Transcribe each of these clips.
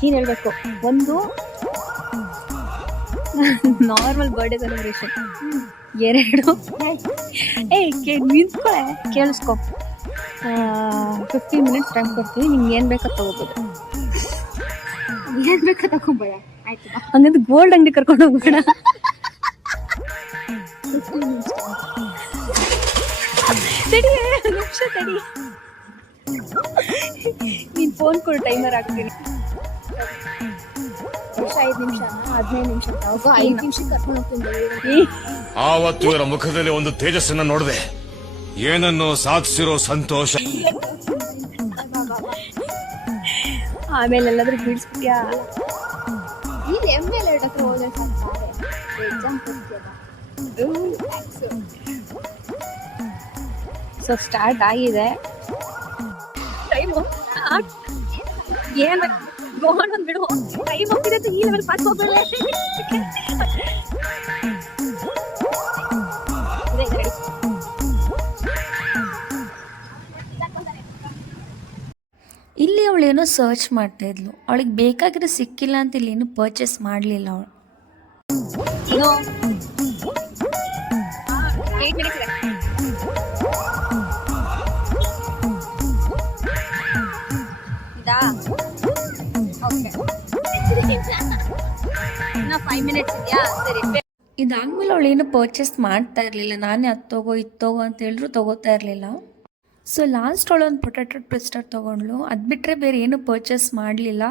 ನೀನ್ ಹೇಳ್ಬೇಕು. ಒಂದು ನಾರ್ಮಲ್ ಬರ್ಡೇ ಸೆಲೆಬ್ರೇಷನ್, ಎರಡು ನಿಂತ್ಕೊಳೆ ಕೇಳಿಸ್ಕೊ, 15 ಮಿನಿಟ್ಸ್ ಟೈಮ್ ಕೊಡ್ತೀನಿ, ನಿಮ್ಗೆ ಏನ್ ಬೇಕಾ ತಗೋಬೋದು. ಏನ್ ಬೇಕಾ ತಗೊಂಬೇಡ ಆಯ್ತು. ಹಂಗಂದ್ರೆ ಗೋಲ್ಡ್ ಅಂಗಡಿ ಕರ್ಕೊಂಡು ಹೋಗ್ಬೇಡ. ತಡಿ ನಿಮಿಷ ತಡಿ, ನೀನ್ ಫೋನ್ ಕೊಡು, ಟೈಮರ್ ಹಾಕ್ತೀನಿ. 5 ನಿಮಿಷ 15 ನಿಮಿಷ 5 ನಿಮಿಷಕ್ಕೆ ಕರ್ಕೊಂಡು ಹೋಗ್ತೀನಿ. ಆವತ್ತು ಇವರ ಮುಖದಲ್ಲಿ ಒಂದು ತೇಜಸ್ಸನ್ನ ನೋಡಿದೆ, ಏನನ್ನು ಸಾಧಿಸಿರೋ ಸಂತೋಷ. ಆಮೇಲೆ ಎಲ್ಲಾದ್ರೂ ಬೀಳ್ಸ್ಬಿಟ್ಯಾ? ಇಲ್ಲಿ ಎಮ್ಮೆಲ್ ಹತ್ರ ಹೋದ್ರೆ ಸಾಕಾರೆ ಎಕ್ಸಾಮ್ ಸೊ ಸ್ಟಾರ್ಟ್ ಆಗಿದೆ. ಟೈಮು ಏನು ಗೋಹನ್ ಬಿಡು, ಟೈಮ್ ಹೋಗ್ತಿದೆ. ಈ ಲೆವೆಲ್ ಪಾಸ್ ಹೋಗಲ್ಲ. ಇಲ್ಲಿ ಅವಳೇನೋ ಸರ್ಚ್ ಮಾಡ್ತಾ ಇದ್ಲು, ಅವಳಿಗೆ ಬೇಕಾಗಿರೋ ಸಿಕ್ಕಿಲ್ಲ ಅಂತ ಇಲ್ಲಿ ಏನು ಪರ್ಚೇಸ್ ಮಾಡಲಿಲ್ಲ ಅವಳು. ಇದಾದ್ಮೇಲೆ ಅವಳೇನು ಪರ್ಚೇಸ್ ಮಾಡ್ತಾ ಇರಲಿಲ್ಲ. ನಾನೇ ಅದು ತಗೋ ಇದು ತಗೋ ಅಂತ ಹೇಳಿದ್ರು ತಗೋತಾ ಇರಲಿಲ್ಲ. ಸೊ ಲಾಸ್ಟ್ ಅವಳೊಂದು ಪೊಟ್ಯಾಟೊ ಟ್ವಿಸ್ಟರ್ ತೊಗೊಂಡ್ಳು. ಅದು ಬಿಟ್ಟರೆ ಬೇರೆ ಏನು ಪರ್ಚೇಸ್ ಮಾಡಲಿಲ್ಲ.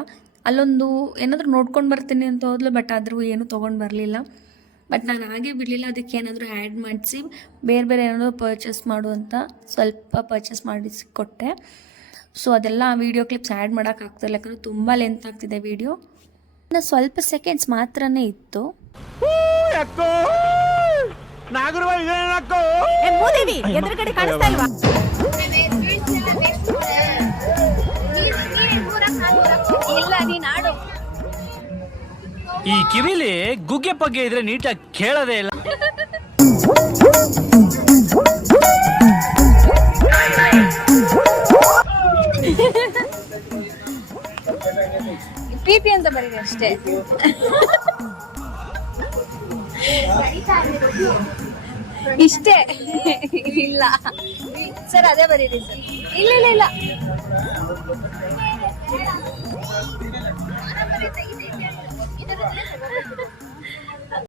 ಅಲ್ಲೊಂದು ಏನಾದರೂ ನೋಡ್ಕೊಂಡು ಬರ್ತೀನಿ ಅಂತ ಹೋದ್ಲು, ಬಟ್ ಆದರೂ ಏನು ತೊಗೊಂಡು ಬರಲಿಲ್ಲ. ಬಟ್ ನಾನು ಹಾಗೆ ಬಿಡಲಿಲ್ಲ, ಅದಕ್ಕೆ ಏನಾದರೂ ಆ್ಯಡ್ ಮಾಡಿಸಿ ಬೇರೆ ಬೇರೆ ಏನಾದರೂ ಪರ್ಚೇಸ್ ಮಾಡು ಅಂತ ಸ್ವಲ್ಪ ಪರ್ಚೇಸ್ ಮಾಡಿಸಿ ಕೊಟ್ಟೆ. ಸೊ ಅದೆಲ್ಲ ವೀಡಿಯೋ ಕ್ಲಿಪ್ಸ್ ಆ್ಯಡ್ ಮಾಡೋಕ್ಕಾಗ್ತಿಲ್ಲ, ಯಾಕಂದರೆ ತುಂಬ ಲೆಂತ್ ಆಗ್ತಿದೆ ವೀಡಿಯೋ. ಇನ್ನು ಸ್ವಲ್ಪ ಸೆಕೆಂಡ್ಸ್ ಮಾತ್ರನೇ ಇತ್ತು. ಈ ಕಿವಿಲಿ ಗುಗ್ಗೆ ಪಗ್ಗೆ ಇದ್ರೆ ನೀಟಾಗಿ ಕೇಳೋದೇ ಇಲ್ಲ. ಪಿಪಿ ಅಂತ ಬರೀರಿ ಅಷ್ಟೇ. ಇಷ್ಟೇ ಇಲ್ಲ ಸರ್, ಅದೇ ಬರೀರಿ ಸರ್. ಇಲ್ಲ ಇಲ್ಲ ಇಲ್ಲ